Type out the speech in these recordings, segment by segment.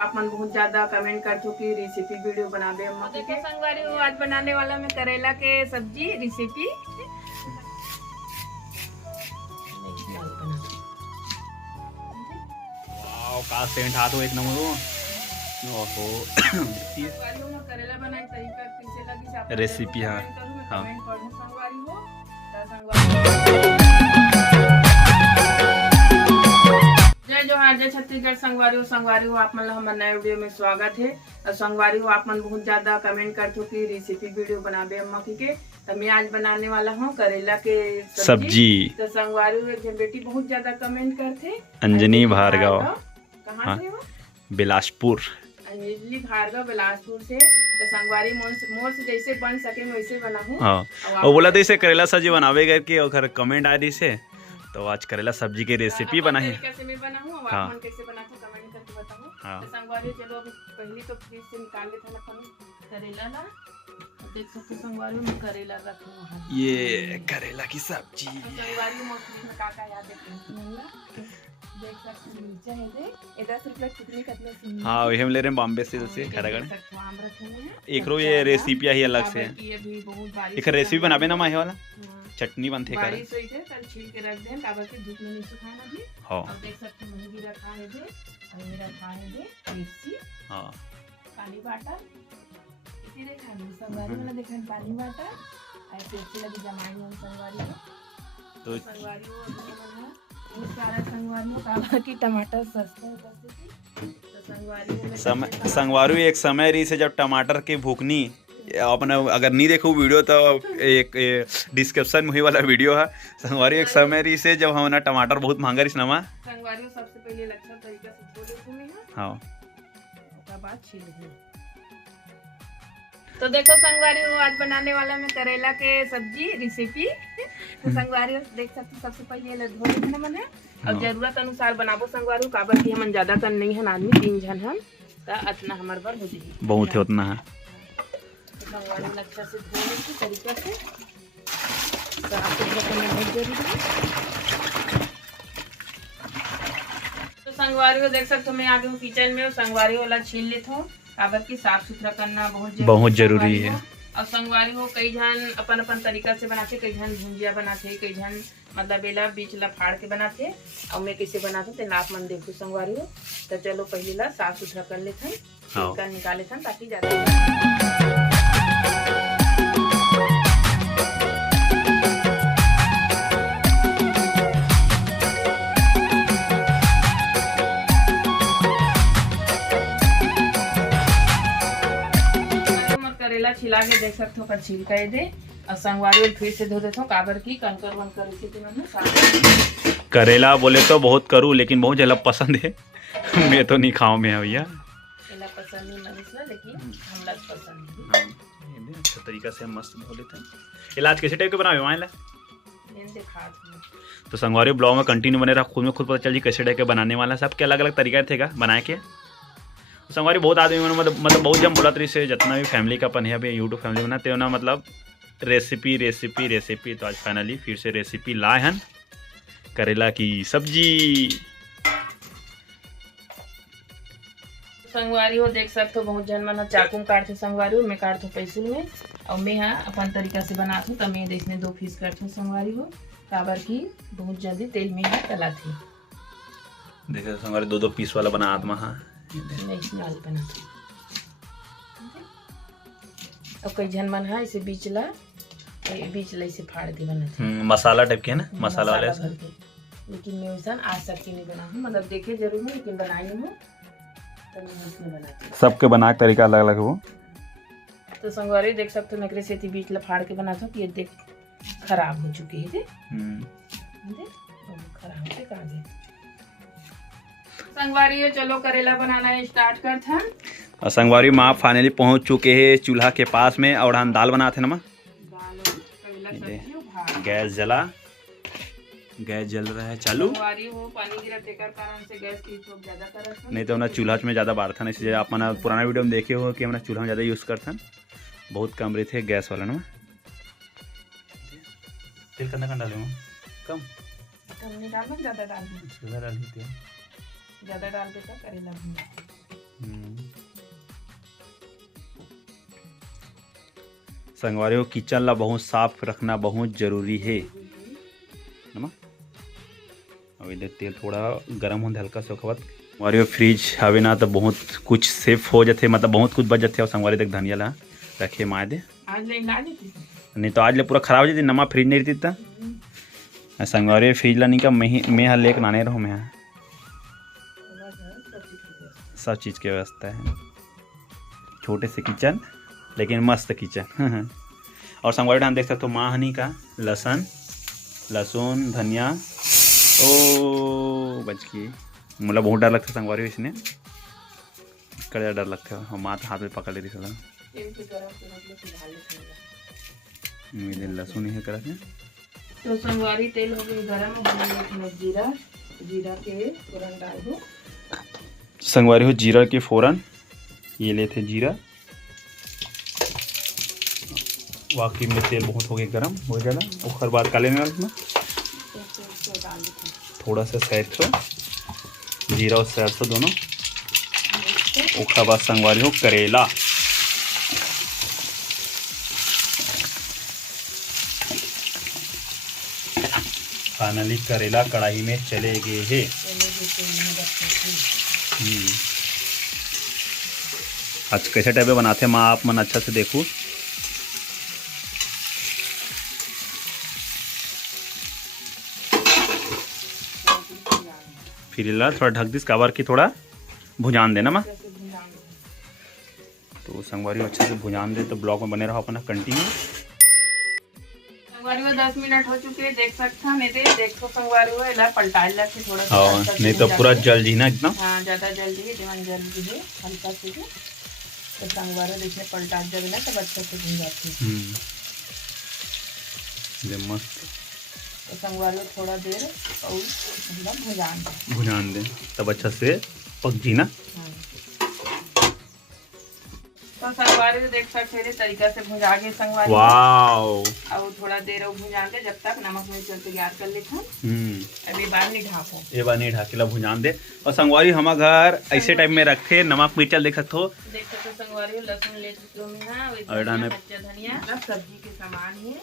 आप मन बहुत ज्यादा कमेंट कर चुकी रेसिपी वीडियो बना दे अम्मा के संगवारी हूँ। आज बनाने वाला मैं करेला के सब्जी रेसिपी। वाओ का सेंट हाथ हो एक नंबर। ओहो करेला बनाए तरीका कैसे लगी रेसिपी। हाँ हाँ जय जोहार जय छत्तीसगढ़ संगवारी हो आप मतलब हमारे नए वीडियो में स्वागत है। और संगवारी हो आप मन बहुत ज्यादा कमेंट कर चुकी रेसिपी वीडियो बना दे अम्मा के। तो मैं आज बनाने वाला हूँ करेला के सब्जी। तो संगवारी हो एक बेटी बहुत ज्यादा कमेंट करते अंजनी भार्गव। कहाँ से हो? बिलासपुर। अंजलि भार्गव बिलासपुर से। तो संगवारी मोर से जैसे बन सके मैं वैसे बनाऊं। हाँ वो बोला था इसे करेला सब्जी बनावे करके और कमेंट आ रही से तो आज करेला सब्जी की रेसिपी बना है। कैसे मैं बनाऊं और आप मन कैसे बनाते हो कमेंट करके बताओ। हाँ। तो संगवारी चलो अभी पहले तो फ्रिज से निकाल लेते हैं अपन करेला ना। देख सकते हो संगवारी में करेला रखा हुआ है। ये करेला की सब्जी। संगवारी मौसम में काका याद है देख सकते हो नीचे है दे 10 रुपए कितने हाँ वही हम ले रहे हैं बॉम्बे से जैसे खड़गड़ आम रखे हुए हैं। एक रो ये रेसिपी ही अलग से है। एक रेसिपी बनाबे ना माहे वाला चटनी बनथे करे बारिश हुई थे कल छील के रख दें काबर के धूप में नहीं सुखाना भी। हां अब देख सकते हैं मेहंदी रखा है दे और ये रखा है दे मिर्ची। हां पानी बाटा इसी देखा है संगवारी वाला देखा है पानी बाटा ऐसे अच्छी लगी जमाई में संगवारी में। तो संगवारी वो बना बहुत सारा संगवारी में काबर की टमाटर सस्ते हैं तो संगवारू एक समय रही से जब टमाटर के भूखनी अपना अगर नहीं देखो वीडियो तो एक डिस्क्रिप्शन में ही वाला वीडियो है। संगवारी एक समय रही से जब हम टमाटर बहुत महंगा रही नमा संगवारी सबसे पहले लच्छा तरीका से धो लेते हैं। हां उसके बाद छील लेते। तो देखो संगवारी हो आज बनाने वाला मैं करेला के सब्जी रेसिपी। तो संगवारी देख सकते हो सबसे पहले धो लेते हैं मैंने और जरूरत अनुसार बनाबो संगवारी काबर की हम ज्यादा कर नहीं है आदमी 3 जन हम तो इतना हमार बार हो जाए बहुत है उतना है। संगवारी अच्छा से धो लेते तरीका से साफ सुथरा करना बहुत जरूरी है। तो संगवारी देख सकते हो मैं आगे हूँ किचन में संगवारी वाला छील लेता हूँ काबर की साफ सुथरा करना बहुत जरूरी है। और संगवारी हो कई जन अपन अपन तरीका से बनाते कई जन भुंजिया बनाते कई जन मतलब बेला बीच ला फाड़ के बनाते और मैं कैसे बनाते तो नाप मन देखो संगवारी हो। तो चलो पहले ला साफ सुथरा कर लेते हैं छिलका निकाल लेते हैं ताकि ज्यादा करेला छिला के देख सकते हो पर छिलका दे और संगवारी फिर से धो देता हूँ काबर की कंकर वंकर करेला बोले तो बहुत करूँ लेकिन बहुत ज्यादा पसंद है। मैं तो नहीं खाऊं मैं भैया पसंद नहीं लेकिन हम पसंद है। अच्छा तरीका से हम मस्त धो लेते हैं। इलाज कैसे टाइप के बनावे वहाँ तो संगवारी ब्लॉग में कंटिन्यू बने रहा खुद में खुद पता चल जी कैसे टाइप के बनाने वाला सब के अलग अलग तरीका थे बनाए के। संगवारी बहुत आदमी मतलब बहुत जब बोला से जितना भी फैमिली का अपन है अभी यूट्यूब फैमिली बनाते हो ना मतलब रेसिपी रेसिपी रेसिपी। तो आज फाइनली फिर से रेसिपी लाए हैं करेला की सब्जी। संगवारी हो देख सकते हो बहुत जन मन चाकू काटते संगवारी हो मैं काटती हूँ पैसे में और मैं हाँ अपन तरीका से बनाती हूँ तो मैं देखने 2 पीस करती हूँ संगवारी हो काबर की बहुत जल्दी तेल में ही तला थी। देखो संगवारी 2 पीस वाला बना आत्मा। हाँ और कई जन मन है इसे बीच ला इसे फाड़ के बनाते मसाला टाइप के है ना मसाला वाले से। लेकिन मैं वैसा आज तक की नहीं बना हूँ मतलब देखे जरूर हूँ लेकिन बनाई नहीं हूँ तो मैं इसमें बनाती सबके बना का तरीका अलग अलग हो। तो संगवारी देख सकते हो मैं से बीच ला फाड़ के बनाता हूँ कि ये देख खराब हो चुकी है खराब से कहा गए संगवारी चलो करेला बनाना स्टार्ट करते हैं। और संगवारी माँ फाइनली पहुँच चुके हैं चूल्हा के पास में और हम दाल बनाते हैं ना गैस जल रहा है चालू नहीं तो चूल्हा में ज़्यादा बारथा नहीं इसलिए आप पुराना वीडियो में देखे हो कि हमारा चूल्हा में ज़्यादा यूज़ करते हैं बहुत कम रही थे गैस वाला ना। तेल कितना डाले कम ज़्यादा डाल ज़्यादा डाल देते ज़्यादा डाल देता करेला संगवारी हो किचन ला बहुत साफ रखना बहुत जरूरी है नमा। अब इधर तेल थोड़ा गर्म होने हल्का से खबत संगवारी फ्रिज हवे ना तो बहुत कुछ सेफ हो जाते, मतलब बहुत कुछ बच जाते। और संगवारी तक धनिया ला रखे मार दे, आज ले ला देती नहीं तो आज ले पूरा खराब हो जाती। नमा फ्रिज नहीं रहती तो संगवारी फ्रिज ला नहीं का मैं हल लेकर नाने रहो। मैं सब चीज़ की व्यवस्था है, छोटे से किचन लेकिन मस्त किचन। और संगवारी हम देख सकते हो माहनी का लहसुन धनिया। ओ बच गई, मुला बहुत डर लगता है संगवारी इसने, कर डर लगता है। हम हाथ में पकड़ लेती सला लहसुन ही करते। तो संगवारी तेल हो गई गरम, जीरा जीरा के फोरन डाल दो। संगवारी हो जीरा के फोरन ये लेते जीरा। वाकई में तेल बहुत हो गया गरम हो जाएगा। उसके बाद काले में थोड़ा सा सरसों, जीरा और सरसों दोनों। उसके बाद संगवारी हो करेला, फाइनली करेला कढ़ाई में चले गए हैं। आज कैसे टाइप में बनाते हैं माँ आप मन अच्छा से देखो। फिर ला थोड़ा ढक दिस काबर की थोड़ा भुजान देना माँ। तो संगवारी अच्छे से भुजान दे तो ब्लॉग में बने रहो अपना कंटिन्यू। संगवारी वो 10 मिनट हो चुके हैं, देख सकते हैं। नहीं तो देखो संगवारी वो इला पलटा ला के थोड़ा सा, नहीं तो पूरा जल जी ना एकदम। हाँ ज्यादा जल्दी है, जवान जल्दी है हल्का से। तो संगवारी देखने पलटा जब ना तब अच्छा से भून जाती है मस्त। तो संगवारी थोड़ा देर और मतलब भुजान दे तब अच्छा से पक जी ना। तो संगवारी देख सकते हैं तरीका से भुजा के संगवारी। वाओ। और थोड़ा देर और भुजान दे जब तक नमक मिर्च तैयार कर लेते हैं। अभी बार नहीं ढाको, ये बार नहीं ढाकेला भुजान दे। और संगवारी हम घर ऐसे टाइप में रखे नमक मिर्च देख सकते हो। संगवारी लहसुन ले चुके हैं, कच्चा धनिया सब सब्जी के सामान है।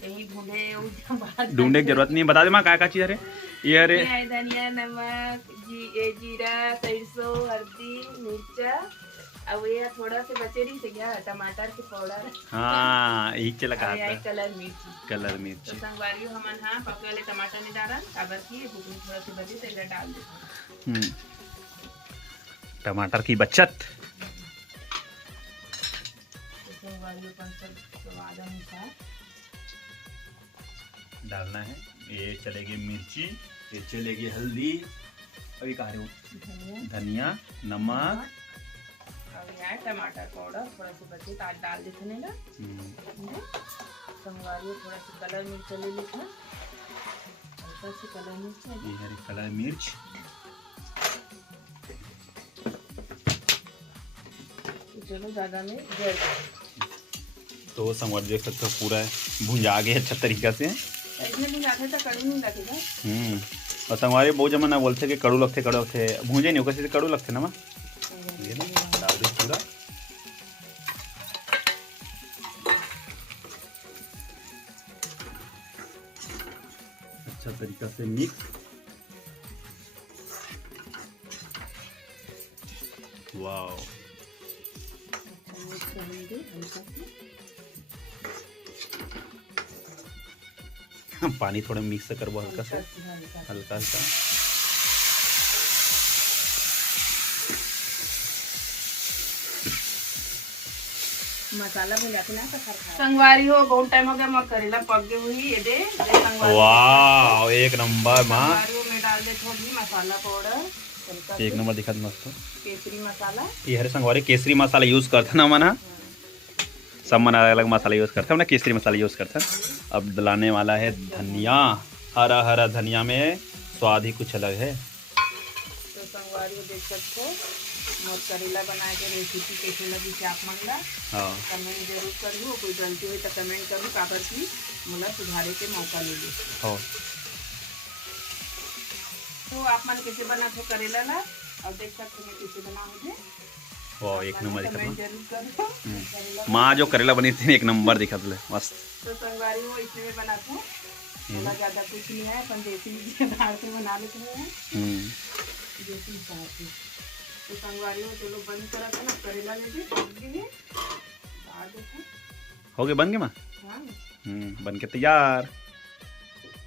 यही ढूंढने की जरूरत नहीं, बता दे माँ क्या चीज है ये। अरे धनिया नमक जीरा सरसों हल्दी मिर्चा और ये थोड़ा से बचेरी से क्या टमाटर के पाउडर। हाँ यही चला कलर मिर्च। तो संगवारी हमन हाँ पके वाले टमाटर नहीं डाला काबर की थोड़ा सी बची तो डाल देते। टमाटर की बचत। संगवारी स्वाद अनुसार डालना है। ये चलेगी मिर्ची, ये चलेगी हल्दी, अभी कहा रहे धनिया नमक और टमाटर पाउडर थोड़ा सा बचे तो डाल देते ना। संगवारी थोड़ा सा कलर मिर्च ले लेते, हल्का सी कलर मिर्च। ये है कलर मिर्च। चलो ज्यादा में जल। तो संगवारी देख सकते हो पूरा भुंजा गया अच्छा तरीका से। तो कड़ू नहीं लगेगा। और संगवारी बहुत जमाना बोलते कि कड़ू लगते भूंजे नहीं कैसे कड़ू लगते ना। ये ना डाल दे पूरा। अच्छा तरीका से मिक्स। वाओ पानी थोड़ा मिक्स कर वो हल्का सा हल्का सा। मसाला मिलाते ना संगवारी हो बहुत टाइम हो गया मैं करेला पक गई हुई ये दे संगवारी। वाह एक नंबर माँ। में डाल दे थोड़ी मसाला पाउडर एक नंबर दिखा मस्त केसरी मसाला। ये हरे संगवारी केसरी मसाला यूज करते ना मना। सब मन अलग अलग मसाला यूज करते हैं ना, केसरी मसाला यूज करते हैं। अब डलाने वाला है धनिया, हरा हरा धनिया में स्वाद ही कुछ अलग है। तो संगवारी को देख सकते हो मोर करेला बनाए के रेसिपी कैसे लगी से आप मन ला कमेंट जरूर करियो। कोई गलती हुई तो कमेंट करूँ काबर की मोला सुधारे के मौका ले ली। तो आप मन कैसे बना थे करेला ला और देख सकते हैं कैसे बना मुझे। वाह एक नंबर दिखा कमेंट जरूर करो। करेला माँ जो करेला बनी थी एक नंबर दिखा तुले मस्त। तो संगवारी हो इसमें मैं बनाता हूँ, थोड़ा ज़्यादा कुछ नहीं है, अपन देसी दाल से बना लेते हैं देसी हिसाब से। तो संगवारी हो चलो बंद करा था ना, करेला लेके डाल देते। हो गए बन गए माँ? हाँ बन के तैयार।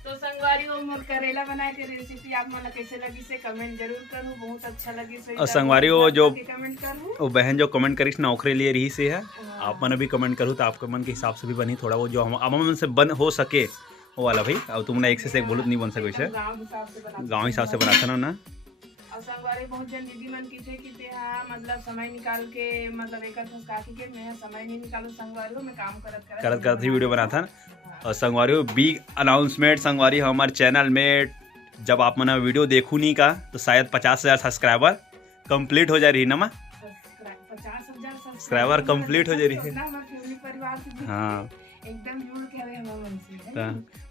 तो संगवारी हो मोर करेला बनाए के रेसिपी आप मन कैसे लगी से कमेंट जरूर करूँ, बहुत अच्छा लगी से। और संगवारी हो जो कमेंट करूँ, वो बहन जो कमेंट करी ना ओखरे लिए रही से है, आप मन भी कमेंट करूँ तो आपके मन के हिसाब से भी बनी थोड़ा वो जो हम मन से बन हो सके वो वाला भाई। अब तुमने एक से एक बोलो नहीं बन सके वैसे, गाँव हिसाब से बनाता ना। और संगवारी बहुत जन दीदी मन की थे कि हाँ मतलब समय निकाल के मतलब एक काकी के मैं समय नहीं निकालू संगवारी हो, मैं काम करत ही वीडियो बनाता ना। और संगवारी हो बिग अनाउंसमेंट, संगवारी हो हमारे चैनल में जब आप मना वीडियो देखू नहीं का तो शायद 50,000 सब्सक्राइबर कंप्लीट हो जा रही ना माँ, 50,000 सब्सक्राइबर कंप्लीट हो जा रही है। परिवार से हाँ एकदम जुड़ के हवे हमारे मन से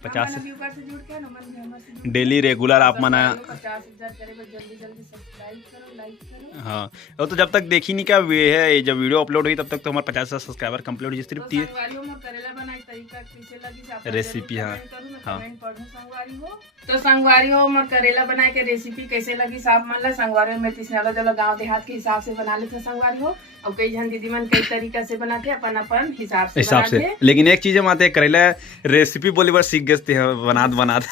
50 व्यूअर से जुड़ के ना मन में हमसे जुड़ के। डेली रेगुलर आप मना 50,000 करे बस जल्दी जल्दी सब्सक्राइब करो, लाइक करो। हाँ वो तो जब तक देखी नहीं का है, जब वीडियो अपलोड हुई तब तक तो हमारे 50,000 सब्सक्राइबर कंप्लीट हुई। सिर्फ तो संगवारी हो मोर करेला बनाए तरीका कैसे लगी से आप रेसिपी हाँ कमेंट पढ़ो संगवारी हो। तो संगवारी हो मोर करेला बनाए के रेसिपी कैसे लगी साहब मन ला संगवारी में तिसनाला जलो गांव देहात के हिसाब से बना लेते संगवारी हो, और कई जन दीदी मन कई तरीका से बनाते अपन अपन हिसाब से बनाते। लेकिन एक चीज हम आते करेला रेसिपी बोली बार सीख गए हैं बनात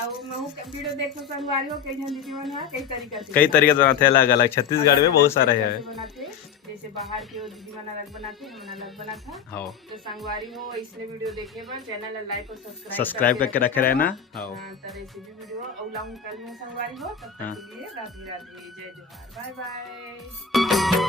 और मैं वीडियो देखो संगवारी हो कई जन दीदी मन कई तरीका से बनाते अलग अलग। छत्तीसगढ़ में बहुत सारा है बनाते, जैसे बाहर के दीदी मन अलग बनाते, हम अलग बनाता। हाँ तो संगवारी हो इसलिए वीडियो देखने पर चैनल लाइक और सब्सक्राइब करके रखे रहना। हाँ तो रेसिपी वीडियो और लाऊं कल में संगवारी हो, तब तक के लिए राधे राधे, जय जोहार, बाय बाय।